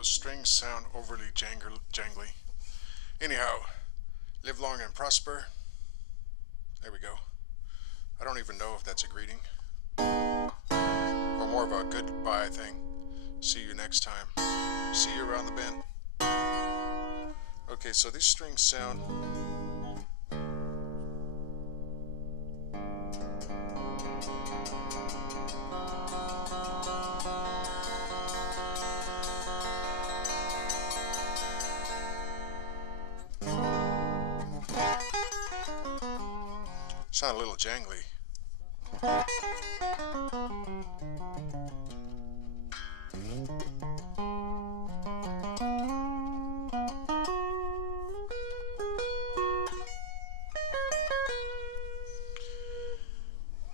those strings sound overly jangly. Anyhow, live long and prosper. There we go. I don't even know if that's a greeting or more of a goodbye thing. See you next time. See you around the bend. Okay, so these strings sound a little jangly.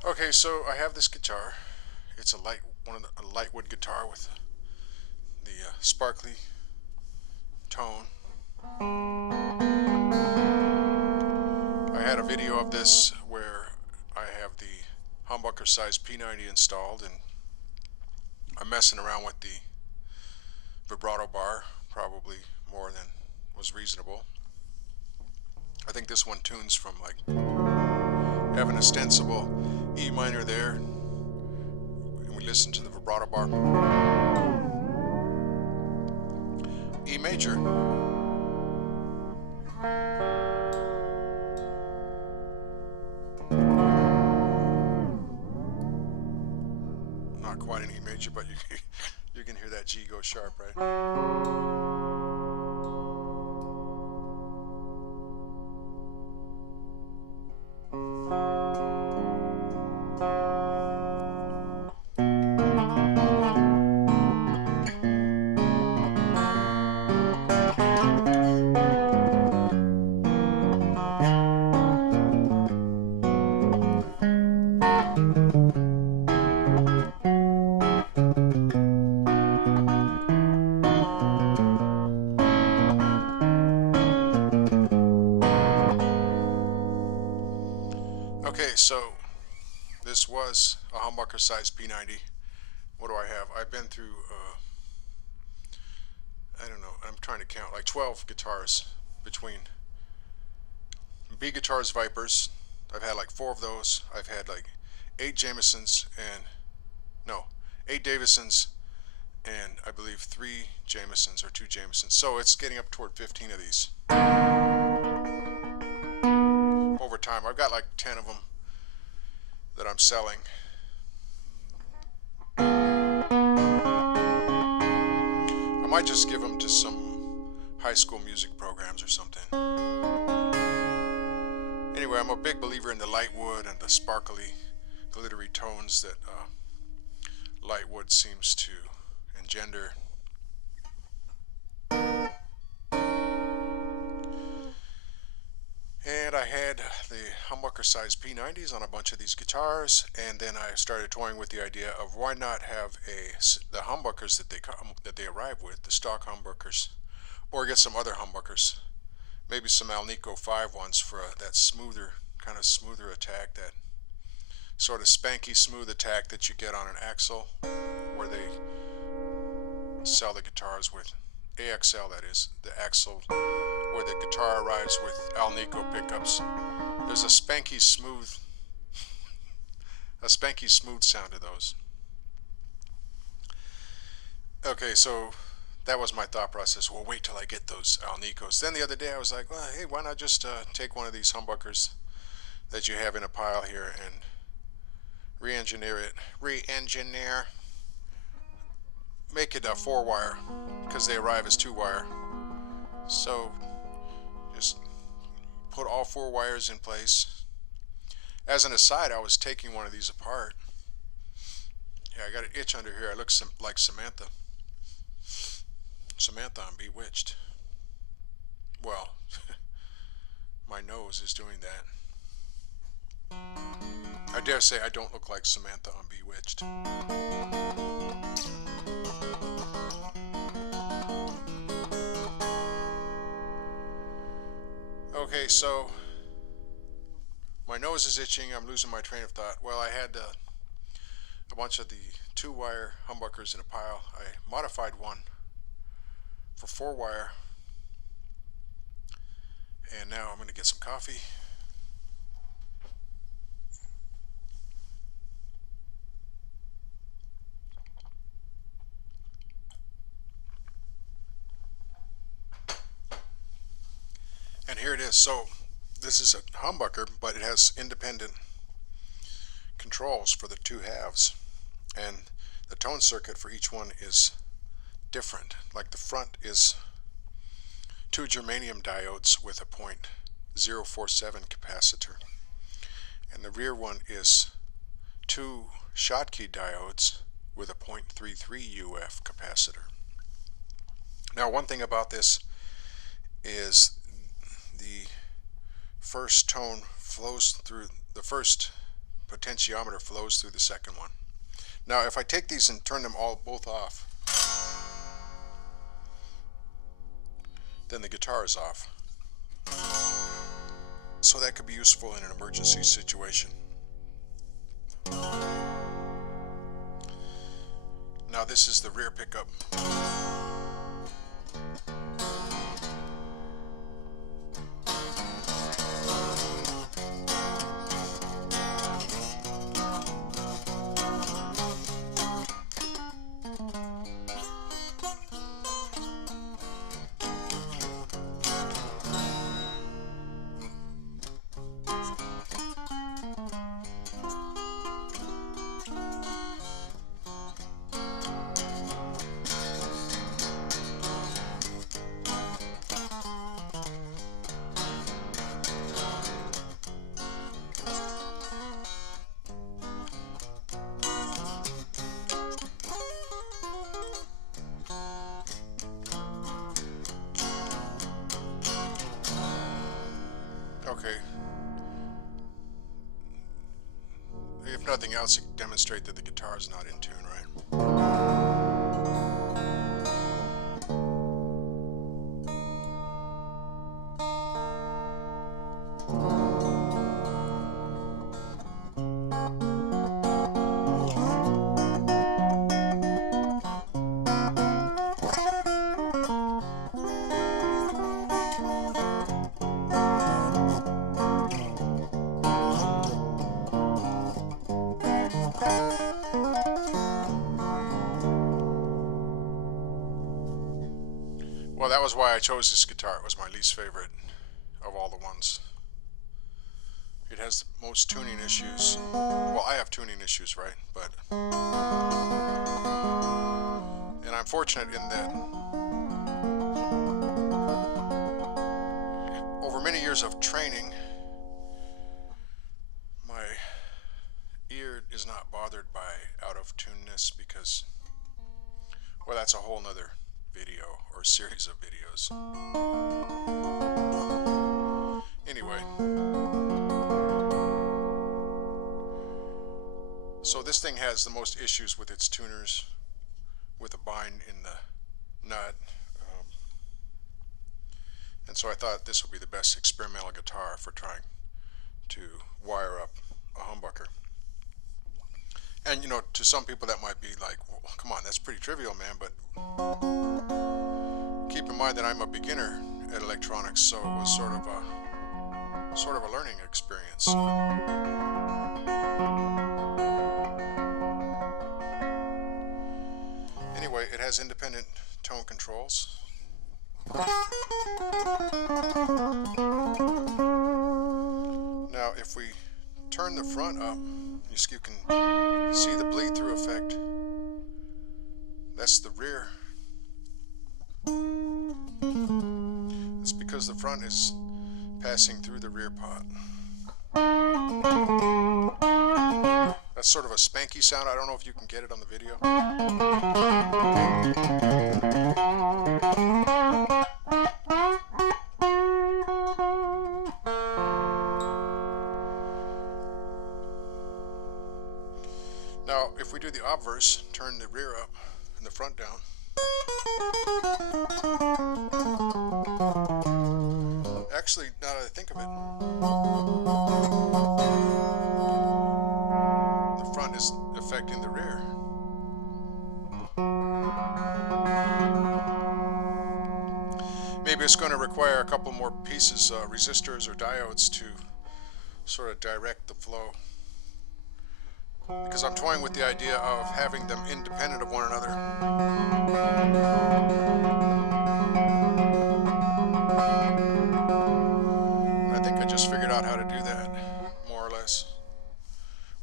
Okay, so I have this guitar. It's a light wood guitar with the sparkly tone. I had a video of this where I have the humbucker size P90 installed, and I'm messing around with the vibrato bar, probably more than was reasonable. I think this one tunes from like have an ostensible E minor there, and we listen to the vibrato bar. E major. Not quite an E major, but you can hear that G go sharp, right? Okay, so this was a humbucker size P90. What do I have? I've been through, I don't know, I'm trying to count, like 12 guitars between B guitars, Vipers. I've had like 4 of those. I've had like 8 Jamesons and, no, 8 Davisons and I believe 3 Jamesons or 2 Jamesons. So it's getting up toward 15 of these. Over time, I've got like 10 of them that I'm selling. I might just give them to some high school music programs or something. Anyway, I'm a big believer in the light wood and the sparkly, glittery tones that light wood seems to engender. And I had the humbucker size P90s on a bunch of these guitars, and then I started toying with the idea of why not have the humbuckers that they arrive with, the stock humbuckers, or get some other humbuckers, maybe some Alnico 5 ones for that smoother, kind of smoother attack, that sort of spanky smooth attack that you get on an Axel, where they sell the guitars with AXL, that is, the Axel, where the guitar arrives with Alnico pickups. There's a spanky smooth sound to those. Okay, so that was my thought process. Well, wait till I get those Alnicos. Then the other day I was like, well, hey, why not just take one of these humbuckers that you have in a pile here and re-engineer, make it a 4-wire, because they arrive as 2-wire. So just put all 4 wires in place. As an aside, I was taking one of these apart. Yeah, I got an itch under here. I look like Samantha on Bewitched. Well, my nose is doing that. I dare say I don't look like Samantha on Bewitched. Okay, so my nose is itching. I'm losing my train of thought. Well, I had a bunch of the 2-wire humbuckers in a pile. I modified one for 4-wire. And now I'm going to get some coffee. And here it is. So this is a humbucker, but it has independent controls for the two halves, and the tone circuit for each one is different. Like the front is 2 germanium diodes with a 0.047 capacitor, and the rear one is 2 Schottky diodes with a 0.33 UF capacitor. Now, one thing about this is the first tone flows through the first potentiometer flows through the second one. Now, if I take these and turn them both off, then the guitar is off. So that could be useful in an emergency situation. Now this is the rear pickup. Okay. If nothing else, it can demonstrate that the guitar is not in tune, right? Well, that was why I chose this guitar. It was my least favorite of all the ones. It has the most tuning issues. Well, I have tuning issues, right? But and I'm fortunate in that over many years of training, my ear is not bothered by out of tuneness because, well, that's a whole nother video or series of videos. Anyway, so this thing has the most issues with its tuners, with a bind in the nut, and so I thought this would be the best experimental guitar for trying to wire up a humbucker. And you know, to some people that might be like, well, come on, that's pretty trivial, man, but keep in mind that I'm a beginner at electronics, so it was sort of a learning experience. Anyway, it has independent tone controls. Now, if we turn the front up, you can see the bleed through effect. That's the rear. It's because the front is passing through the rear pot. That's sort of a spanky sound. I don't know if you can get it on the video. Now, if we do the obverse, turn the rear up and the front down. Actually, now that I think of it, the front is affecting the rear. just going to require a couple more pieces, resistors or diodes, to sort of direct the flow, because I'm toying with the idea of having them independent of one another. I think I just figured out how to do that, more or less,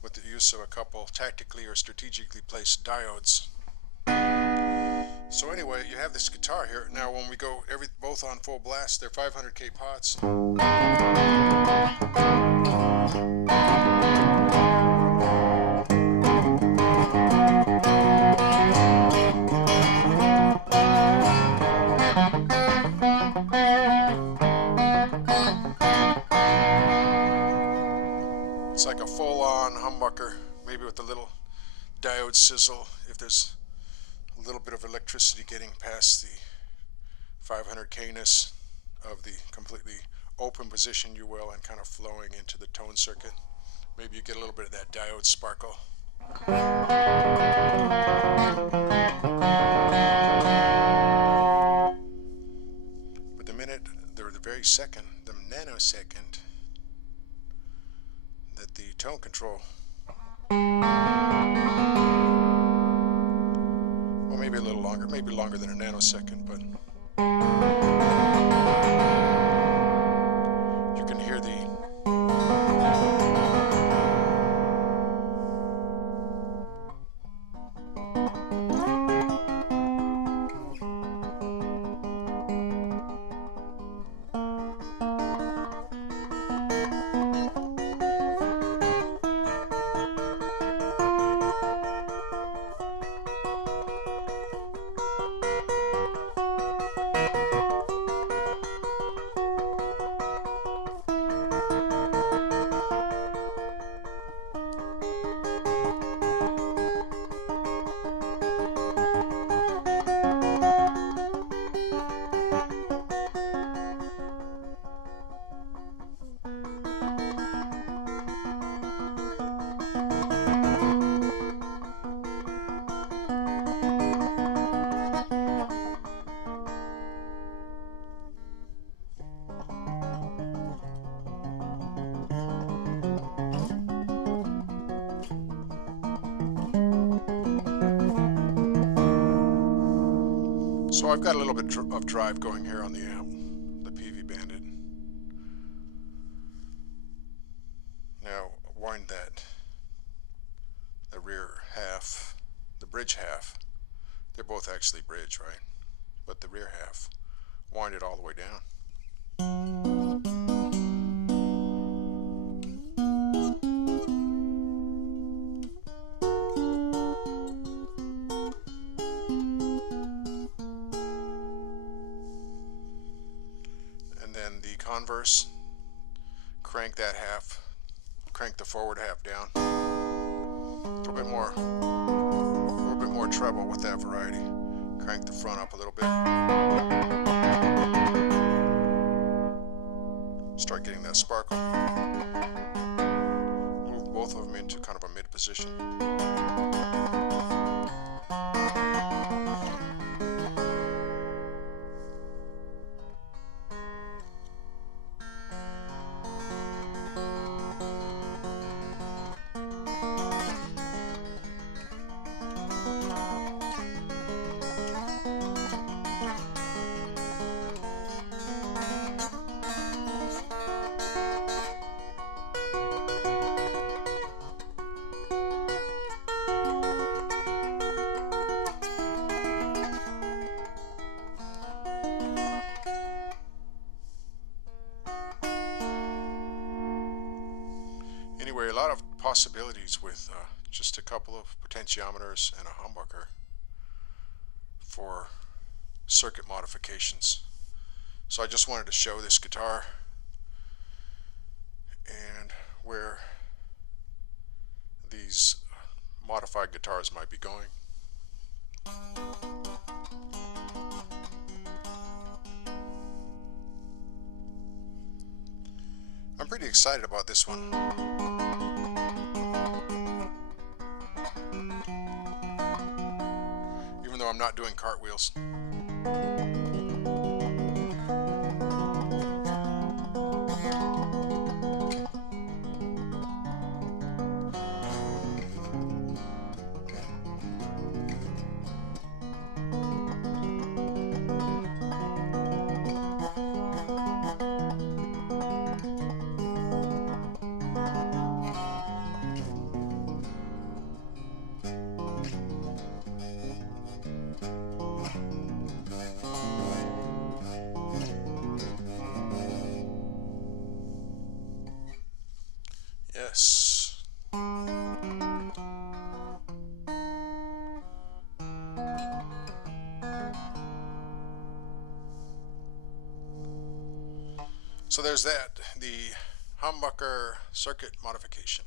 with the use of a couple tactically or strategically placed diodes. So anyway, you have this guitar here. Now when we go both on full blast, they're 500K pots. It's like a full-on humbucker, maybe with a little diode sizzle if there's a little bit of electricity getting past the 500K-ness of the completely open position, you will, and kind of flowing into the tone circuit. Maybe you get a little bit of that diode sparkle. But the minute, or the very second, the nanosecond, that the tone control, well, maybe a little longer, maybe longer than a nanosecond, but you can hear the So I've got a little bit of drive going here on the amp, the PV Bandit. Now wind the rear half, the bridge half. They're both actually bridge, right? But the rear half, wind it all the way down. Converse, crank that half, crank the forward half down. A little bit more treble with that variety. Crank the front up a little bit. Start getting that sparkle. Move both of them into kind of a mid position. Anyway, a lot of possibilities with just a couple of potentiometers and a humbucker for circuit modifications. So I just wanted to show this guitar and where these modified guitars might be going. I'm pretty excited about this one. Even though I'm not doing cartwheels. this. So there's that, the humbucker circuit modification.